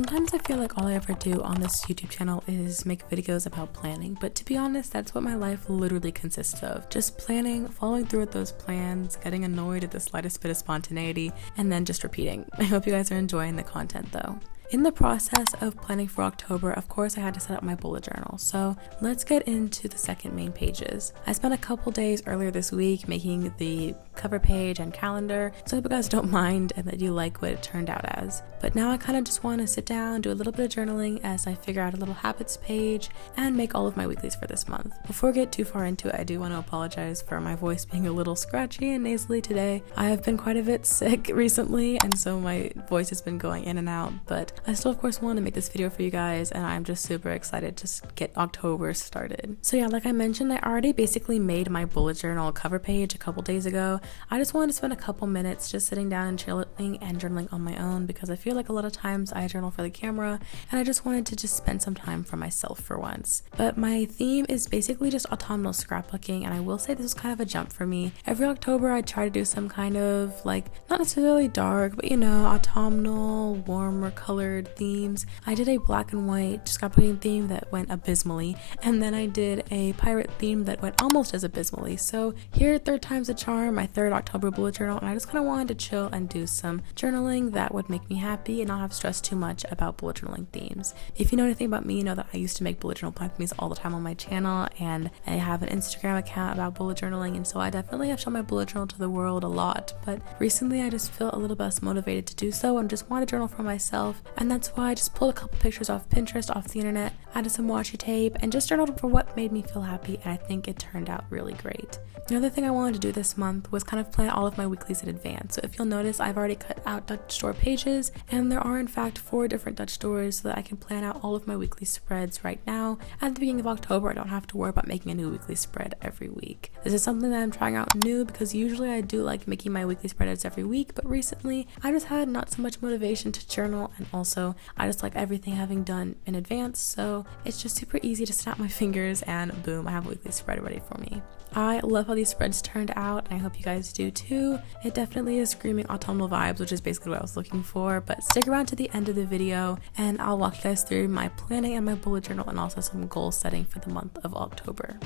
Sometimes I feel like all I ever do on this YouTube channel is make videos about planning, but to be honest, that's what my life literally consists of. Just planning, following through with those plans, getting annoyed at the slightest bit of spontaneity, and then just repeating. I hope you guys are enjoying the content though. In the process of planning for October, of course I had to set up my bullet journal, so let's get into the second main pages. I spent a couple days earlier this week making the cover page and calendar, so I hope you guys don't mind and that you like what it turned out as. But now I kind of just want to sit down, do a little bit of journaling as I figure out a little habits page and make all of my weeklies for this month. Before I get too far into it, I do want to apologize for my voice being a little scratchy and nasally today. I have been quite a bit sick recently, and so my voice has been going in and out, but I still of course want to make this video for you guys, and I'm just super excited to get October started. So yeah, like I mentioned, I already basically made my bullet journal cover page a couple days ago. I just wanted to spend a couple minutes just sitting down and chilling and journaling on my own, because I feel like a lot of times I journal for the camera and I just wanted to just spend some time for myself for once. But my theme is basically just autumnal scrapbooking, and I will say this was kind of a jump for me. Every October I try to do some kind of like, not necessarily dark, but you know, autumnal, warmer colored themes. I did a black and white scrapbooking theme that went abysmally, and then I did a pirate theme that went almost as abysmally. So here, third time's a charm, my third October bullet journal, and I just kind of wanted to chill and do some journaling that would make me happy and not have stressed too much about bullet journaling themes. If you know anything about me, you know that I used to make bullet journal plan themes all the time on my channel, and I have an Instagram account about bullet journaling, and so I definitely have shown my bullet journal to the world a lot, but recently I just feel a little less motivated to do so and just want to journal for myself, and that's why I just pulled a couple pictures off Pinterest, off the internet, added some washi tape, and just journaled for what made me feel happy, and I think it turned out really great. Another thing I wanted to do this month was kind of plan all of my weeklies in advance. So if you'll notice, I've already cut out Dutch store pages, and there are in fact 4 different Dutch stores so that I can plan out all of my weekly spreads right now. At the beginning of October, I don't have to worry about making a new weekly spread every week. This is something that I'm trying out new, because usually I do like making my weekly spreads every week, but recently I just had not so much motivation to journal, and also I just like everything having done in advance, so it's just super easy to snap my fingers and boom, I have a weekly spread ready for me. I love how these spreads turned out, and I hope you guys do too. It definitely is screaming autumnal vibes, which is basically what I was looking for, but stick around to the end of the video and I'll walk you guys through my planning and my bullet journal, and also some goal setting for the month of October.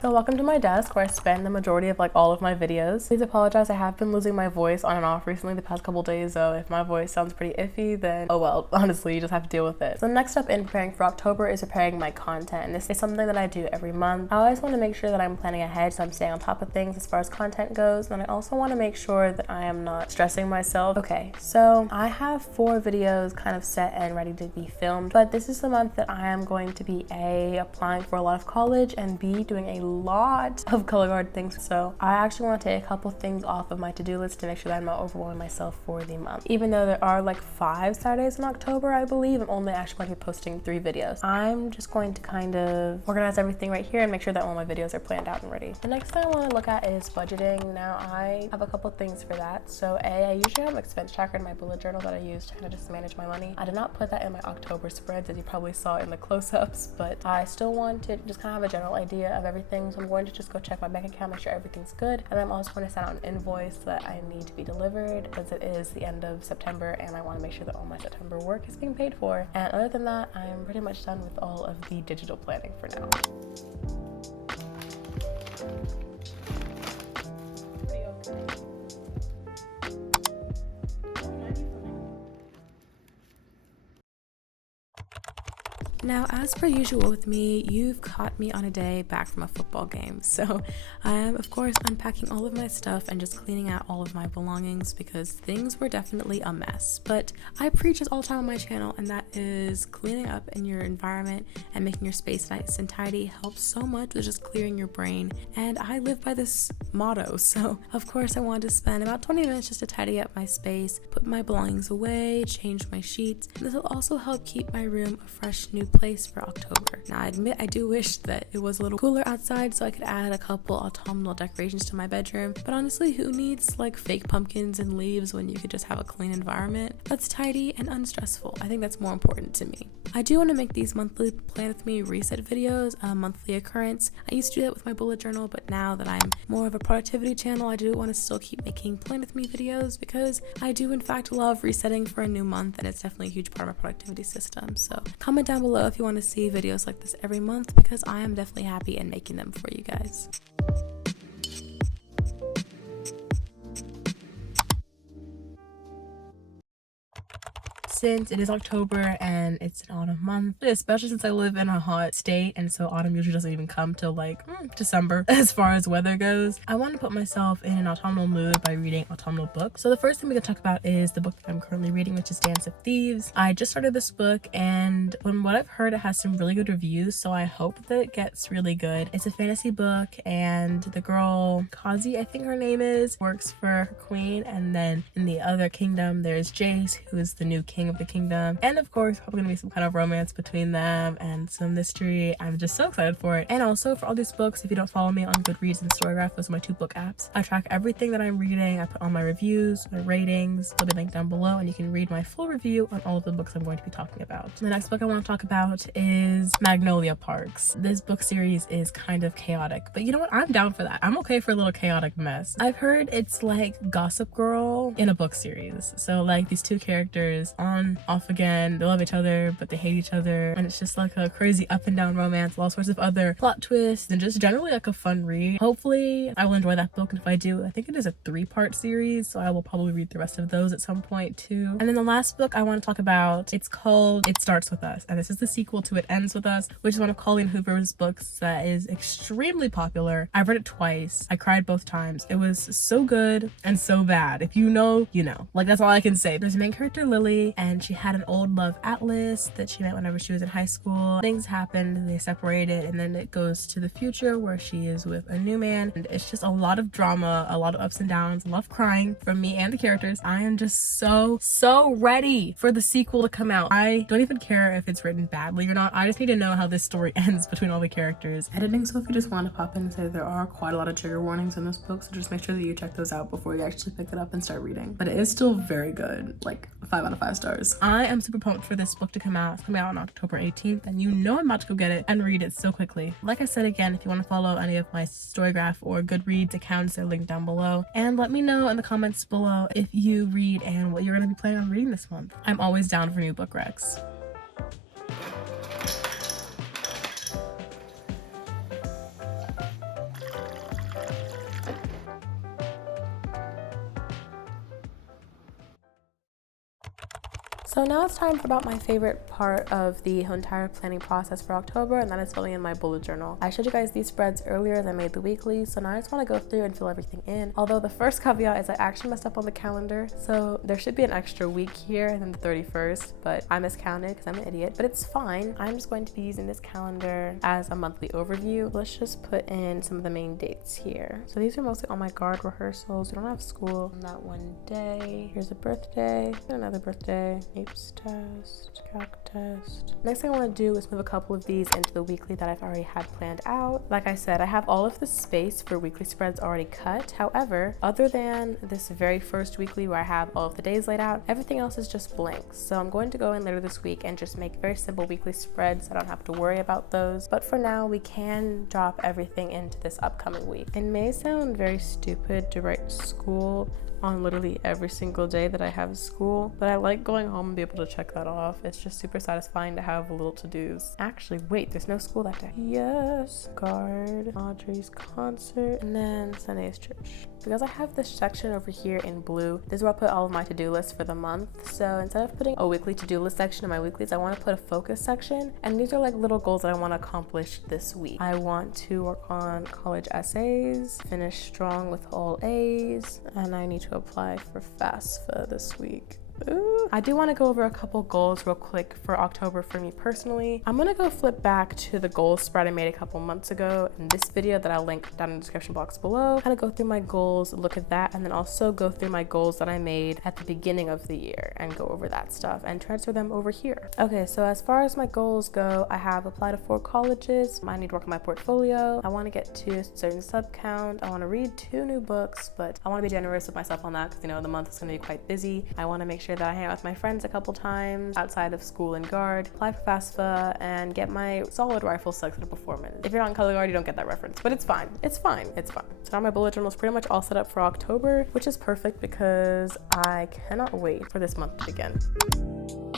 So welcome to my desk, where I spend the majority of like all of my videos. Please apologize, I have been losing my voice on and off recently the past couple days, so if my voice sounds pretty iffy, then oh well, honestly, you just have to deal with it. So next up in preparing for October is preparing my content, and this is something that I do every month. I always want to make sure that I'm planning ahead, so I'm staying on top of things as far as content goes, and I also want to make sure that I am not stressing myself. Okay, so I have 4 videos kind of set and ready to be filmed, but this is the month that I am going to be A, applying for a lot of college, and B, doing a lot of color guard things. So I actually want to take a couple things off of my to-do list to make sure that I'm not overwhelming myself for the month. Even though there are like 5 Saturdays in October, I believe, I'm only actually going to be posting 3 videos. I'm just going to kind of organize everything right here and make sure that all my videos are planned out and ready. The next thing I want to look at is budgeting. Now I have a couple things for that. So A, I usually have an expense tracker in my bullet journal that I use to kind of just manage my money. I did not put that in my October spreads, as you probably saw in the close-ups, but I still want to just kind of have a general idea of everything. So I'm going to just go check my bank account, make sure everything's good, and I'm also going to send out an invoice that I need to be delivered, because it is the end of September and I want to make sure that all my September work is being paid for. And other than that, I'm pretty much done with all of the digital planning for now. Now, as per usual with me, you've caught me on a day back from a football game. So I am, of course, unpacking all of my stuff and just cleaning out all of my belongings, because things were definitely a mess. But I preach this all the time on my channel, and that is cleaning up in your environment and making your space nice and tidy helps so much with just clearing your brain. And I live by this motto. So of course I wanted to spend about 20 minutes just to tidy up my space, put my belongings away, change my sheets. This will also help keep my room a fresh new place for October. Now I admit I do wish that it was a little cooler outside so I could add a couple autumnal decorations to my bedroom, but honestly, who needs like fake pumpkins and leaves when you could just have a clean environment that's tidy and unstressful? I think that's more important to me. I do want to make these monthly plan with me reset videos a monthly occurrence. I used to do that with my bullet journal, but now that I'm more of a productivity channel, I do want to still keep making plan with me videos because I do in fact love resetting for a new month, and it's definitely a huge part of my productivity system. So comment down below if you want to see videos like this every month, because I am definitely happy in making them for you guys. Since it is October and it's an autumn month, especially since I live in a hot state and so autumn usually doesn't even come till like December as far as weather goes, I want to put myself in an autumnal mood by reading autumnal books. So the first thing we can talk about is the book that I'm currently reading, which is Dance of Thieves. I just started this book, and from what I've heard, it has some really good reviews, so I hope that it gets really good. It's a fantasy book, and the girl Kazi, I think her name is, works for her queen, and then in the other kingdom there's Jace, who is the new king of the kingdom, and of course probably gonna be some kind of romance between them and some mystery. I'm just so excited for it. And also for all these books, if you don't follow me on Goodreads and Storygraph, those are my 2 book apps. I track everything that I'm reading. I put all my reviews, my ratings, they'll be linked down below, and you can read my full review on all of the books I'm going to be talking about. The next book I want to talk about is Magnolia Parks. This book series is kind of chaotic, but you know what, I'm down for that. I'm okay for a little chaotic mess. I've heard it's like Gossip Girl in a book series, so like these 2 characters on off again, they love each other but they hate each other, and it's just like a crazy up and down romance, all sorts of other plot twists, and just generally like a fun read. Hopefully I will enjoy that book, and if I do, I think it is a 3-part series, so I will probably read the rest of those at some point too. And then the last book I want to talk about, it's called It Starts With Us, and this is the sequel to It Ends With Us, which is one of Colleen Hoover's books that is extremely popular. I've read it twice. I cried both times. It was so good and so bad. If you know, you know. Like, that's all I can say. There's a main character, Lily, and she had an old love Atlas that she met whenever she was in high school. Things happened, they separated, and then it goes to the future where she is with a new man, and it's just a lot of drama, a lot of ups and downs, a lot of crying from me and the characters. I am just so ready for the sequel to come out. I don't even care if it's written badly or not. I just need to know how this story ends between all the characters. Editing Sophie just wanted to pop in and say there are quite a lot of trigger warnings in this book, so just make sure that you check those out before you actually pick it up and start reading. But it is still very good, like 5 out of 5 stars. I am super pumped for this book to come out. It's coming out on October 18th, and you know I'm about to go get it and read it so quickly. Like I said again, if you want to follow any of my Storygraph or Goodreads accounts, they're linked down below. And let me know in the comments below if you read and what you're going to be planning on reading this month. I'm always down for new book recs. So now it's time for about my favorite part of the entire planning process for October, and that is filling in my bullet journal. I showed you guys these spreads earlier as I made the weeklies, so now I just want to go through and fill everything in. Although the first caveat is I actually messed up on the calendar, so there should be an extra week here and then the 31st, but I miscounted because I'm an idiot, but it's fine. I'm just going to be using this calendar as a monthly overview. Let's just put in some of the main dates here. So these are mostly all my guard rehearsals. We don't have school on that one day. Here's a birthday, another birthday, apes test, calc test. Next thing I want to do is move a couple of these into the weekly that I've already had planned out. Like I said, I have all of the space for weekly spreads already cut. However, other than this very first weekly where I have all of the days laid out, everything else is just blank. So I'm going to go in later this week and just make very simple weekly spreads. I don't have to worry about those. But for now, we can drop everything into this upcoming week. It may sound very stupid to write school on literally every single day that I have school, but I like going home and be able to check that off. It's just super satisfying to have little to-dos. Actually, wait, there's no school that day. Yes, guard, Audrey's concert, and then Sunday's church. Because I have this section over here in blue, this is where I put all of my to-do lists for the month. So instead of putting a weekly to-do list section in my weeklies, I want to put a focus section, and these are like little goals that I want to accomplish this week. I want to work on college essays, finish strong with all A's, and I need to apply for FAFSA this week. Ooh. I do want to go over a couple goals real quick for October for me personally. I'm gonna go flip back to the goals spread I made a couple months ago in this video that I'll link down in the description box below. Kind of go through my goals, look at that, and then also go through my goals that I made at the beginning of the year and go over that stuff and transfer them over here. Okay, so as far as my goals go, I have applied to 4 colleges. I need to work on my portfolio. I want to get to a certain sub count. I want to read 2 new books, but I want to be generous with myself on that because, you know, the month is going to be quite busy. I want to make sure that I hang out with my friends a couple times outside of school and guard, apply for FAFSA, and get my solid rifle selected performance. If you're not in color guard, you don't get that reference, but it's fine. It's fine. It's fine. So now my bullet journal is pretty much all set up for October, which is perfect because I cannot wait for this month to begin.